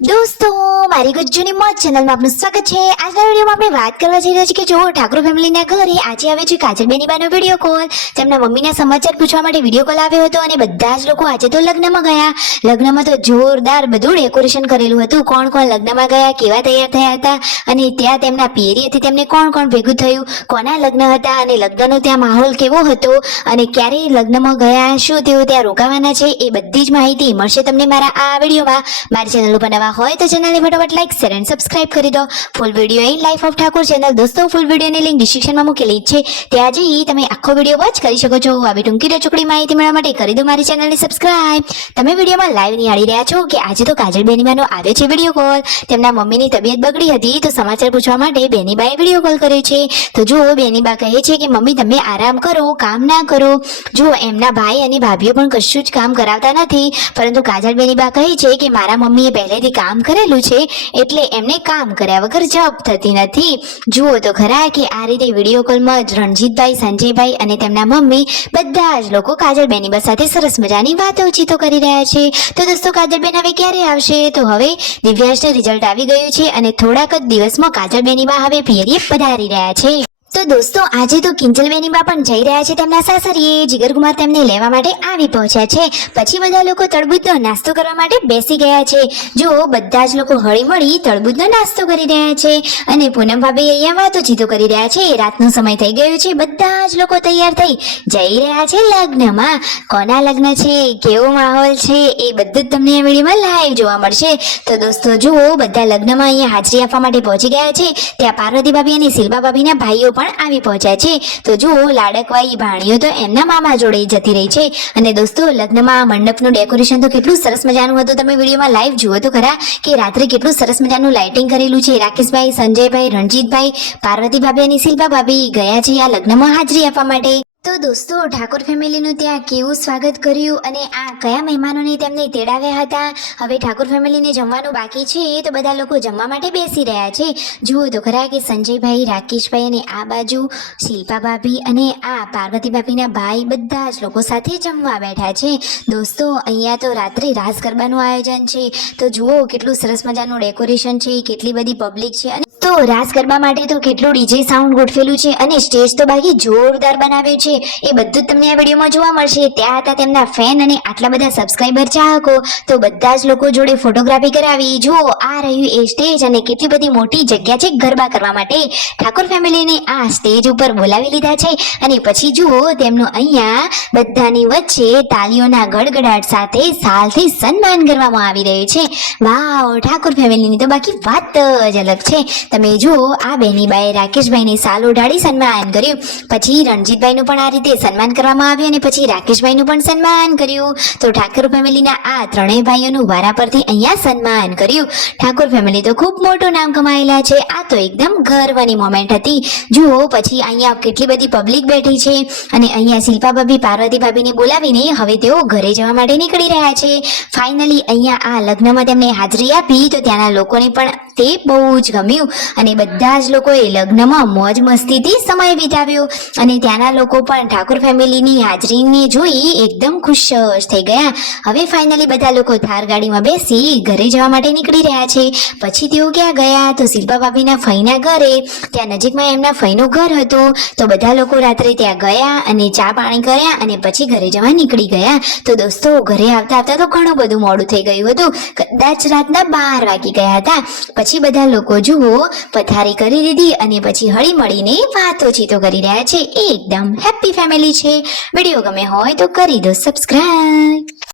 દોસ્તો મારી ગુજ્જુની મોજ ચેનલમાં આપનું સ્વાગત છે। આજના વિડીયોમાં આપણે વાત કરવા જઈ રહ્યા છીએ કે જો ઠાકોર ફેમિલીના ઘરે આજે આવે છે કાજલ બેનીબાનો વિડીયો કોલ। તેમના મમ્મીના સમાચાર પૂછવા માટે વિડીયો કોલ આવ્યો હતો અને બધા જ લોકો આજે તો લગ્નમાં ગયા। લગ્નમાં તો જોરદાર બધું ડેકોરેશન કરેલું હતું। કોણ કોણ લગ્નમાં ગયા, કેવા તૈયાર થયા હતા અને ત્યાં તેમના પિયરીથી તેમને કોણ કોણ ભેગું થયું, કોના લગ્ન હતા અને લગ્નનો ત્યાં માહોલ કેવો હતો અને ક્યારે લગ્નમાં ગયા, શું તેઓ ત્યાં રોકાવાના છે, એ બધી જ માહિતી મળશે તમને મારા આ વિડીયોમાં। મારી ચેનલ ઉપર નવા હોય તો ચેનલને ફટાફટ લાઈક શેર એન્ડ સબસ્ક્રાઇબ કરી દો। Full video in life of Thakor channel દોસ્તો ફૂલ વિડીયોની લિંક ડિસ્ક્રિપ્શનમાં મૂકેલી છે, ત્યાં જઈ તમે આખો વિડીયો વોચ કરી શકો છો। આવી ટૂંકી ટચુકડી માહિતી મેળવવા માટે કરી દો મારી ચેનલને સબસ્ક્રાઇબ। તમે વિડીયોમાં લાઈવ નિહાળી રહ્યા છો કે આજે તો કાજલ બેનીબાનો આવ્યો છે વિડીયો કોલ। તેમના મમ્મીની તબિયત બગડી હતી તો સમાચાર પૂછવા માટે બેનીબાએ વિડીયો કોલ કર્યો છે। તો જો બેનીબા કહે છે કે મમ્મી તમે આરામ કરો, કામ ના કરો। જો એમના ભાઈ અને ભાભીઓ પણ કશું જ કામ કરાવતા નથી, પરંતુ કાજલ બેનીબા કહે છે કે મારા મમ્મીએ પહેલેથી કામ કરેલું છે એટલે એમને કામ કર્યા વગર જોબ થતી નથી। જુઓ તો ખરા કે આ રીતે વિડીયો કોલમાં રણજીતભાઈ, સંજયભાઈ અને તેમના મમ્મી બધા જ લોકો કાજલ બેનીબા સાથે સરસ મજાની વાતોચીતો કરી રહ્યા છે। તો દોસ્તો કાજલબેન હવે ક્યારે આવશે? તો હવે દિવ્યાંશનું રિઝલ્ટ આવી ગયું છે અને થોડાક જ દિવસમાં કાજલ બેનીબા હવે પિયરીએ પધારી રહ્યા છે। તો દોસ્તો આજે તો કિંજલ બેનીબા પણ જઈ રહ્યા છે તેમના સાસરીએ। જીગરકુમાર તેમને લેવા માટે આવી પહોંચ્યા છે। પછી બધા લોકો તળબૂચનો નાસ્તો કરવા માટે બેસી ગયા છે। જો બધા જ લોકો હળી મળી તળબૂચનો નાસ્તો કરી રહ્યા છે અને પૂનમ ભાભી અહીંયા વાતોચીતો કરી રહ્યા છે। રાતનો સમય થઈ ગયો છે, બધા જ લોકો તૈયાર થઈ જઈ રહ્યા છે લગ્નમાં। કોના લગ્ન છે, કેવો માહોલ છે, એ બધું જ તમને આ વિડીયોમાં લાઈવ જોવા મળશે। તો દોસ્તો જુઓ બધા લગ્નમાં અહીંયા હાજરી આપવા માટે પહોંચી ગયા છે। ત્યાં પાર્વતી ભાભી અને શિલ્પા ભાભીના ભાઈઓ પણ આવી પહોંચ્યા છે। તો જુઓ લાડકવાઈ ભાણીઓ તો એમના મામા જોડે જતી રહી છે। અને દોસ્તો લગ્નમાં મંડપનું ડેકોરેશન તો કેટલું સરસ મજાનું હતું, તમે વિડીયોમાં લાઈવ જુઓ તો ખરા કે રાત્રે કેટલું સરસ મજાનું લાઇટિંગ કરેલું છે। રાકેશભાઈ, સંજયભાઈ, રણજીતભાઈ, પાર્વતી ભાભી અને શિલ્પા ભાભી ગયા છે આ લગ્નમાં હાજરી આપવા માટે। તો દોસ્તો ઠાકોર ફેમિલીનું ત્યાં કેવું સ્વાગત કર્યું અને આ કયા મહેમાનોને તેમને તેડાવ્યા હતા। હવે ઠાકોર ફેમિલીને જમવાનું બાકી છે તો બધા લોકો જમવા માટે બેસી રહ્યા છે। જુઓ તો ખરા કે સંજયભાઈ, રાકેશભાઈ અને આ બાજુ શિલ્પા ભાભી અને આ પાર્વતી ભાભીના ભાઈ બધા જ લોકો સાથે જમવા બેઠા છે। દોસ્તો અહીંયા તો રાત્રે રાસ ગરબાનું આયોજન છે। તો જુઓ કેટલું સરસ મજાનું ડેકોરેશન છે, કેટલી બધી પબ્લિક છે અને તો રાસ ગરબા માટે તો કેટલું ડીજે સાઉન્ડ ગોઠવેલું છે અને સ્ટેજ તો બાકી જોરદાર બનાવ્યું છે। એ બધું જ તમને આ વિડીયોમાં જોવા મળશે। ત્યાં હતા તેમના ફેન અને આટલા બધા સબસ્ક્રાઇબર ચાહકો, તો બધા જ લોકો જોડે ફોટોગ્રાફી કરાવી। જુઓ આ રહ્યું એ સ્ટેજ અને કેટલી બધી મોટી જગ્યા છે ગરબા કરવા માટે। ઠાકોર ફેમિલીને આ સ્ટેજ ઉપર બોલાવી લીધા છે અને પછી જુઓ તેમનું અહીંયા બધાની વચ્ચે તાલીઓના ગડગડાટ સાથે સાલથી સન્માન કરવામાં આવી રહ્યું છે। વાવ, ઠાકોર ફેમિલીની તો બાકી વાત જ અલગ છે। તમે જુઓ આ બેનીબાએ રાકેશભાઈને સાલ ઓઢાડી સન્માન કર્યું, પછી રણજીતભાઈનું પણ આ રીતે સન્માન કરવામાં આવ્યું અને પછી રાકેશભાઈનું પણ સન્માન કર્યું। તો ઠાકોર ફેમિલીના આ ત્રણેય ભાઈઓનું વારા પરથી અહીંયા સન્માન કર્યું। ઠાકોર ફેમિલી તો ખૂબ મોટું નામ કમાયેલા છે। આ તો એકદમ ગર્વની મોમેન્ટ હતી। જુઓ પછી અહીંયા કેટલી બધી પબ્લિક બેઠી છે અને અહીંયા શિલ્પા ભાભી, પાર્વતી ભાભીને બોલાવીને હવે તેઓ ઘરે જવા માટે નીકળી રહ્યા છે। ફાઇનલી અહીંયા આ લગ્નમાં તેમને હાજરી આપી તો ત્યાંના લોકોને પણ તે બહુ જ ગમ્યું અને બધા જ લોકોએ લગ્નમાં મોજ મસ્તીથી સમય વિતાવ્યો અને ત્યાંના લોકો પણ ઠાકોર ફેમિલીની હાજરીને જોઈ એકદમ ખુશ થઈ ગયા। હવે ફાઇનલી બધા લોકો થાર ગાડીમાં બેસી ઘરે જવા માટે નીકળી રહ્યા છે। પછી તેઓ ક્યાં ગયા? તો શિલ્પા ભાભીના ફઈના ઘરે। ત્યાં નજીકમાં એમના ફઈનું ઘર હતું તો બધા લોકો રાત્રે ત્યાં ગયા અને ચા પાણી કર્યા અને પછી ઘરે જવા નીકળી ગયા। તો દોસ્તો ઘરે આવતા આવતા તો ઘણું બધું મોડું થઈ ગયું હતું, કદાચ રાતના 12 વાગી ગયા હતા। પછી બધા લોકો જુઓ પથારી કરી દીધી અને પછી હળી મળીને વાતોચીતો કરી રહ્યા છે। એકદમ હેપી ફેમિલી છે। વિડીયો ગમે હોય તો કરી દો સબસ્ક્રાઇબ।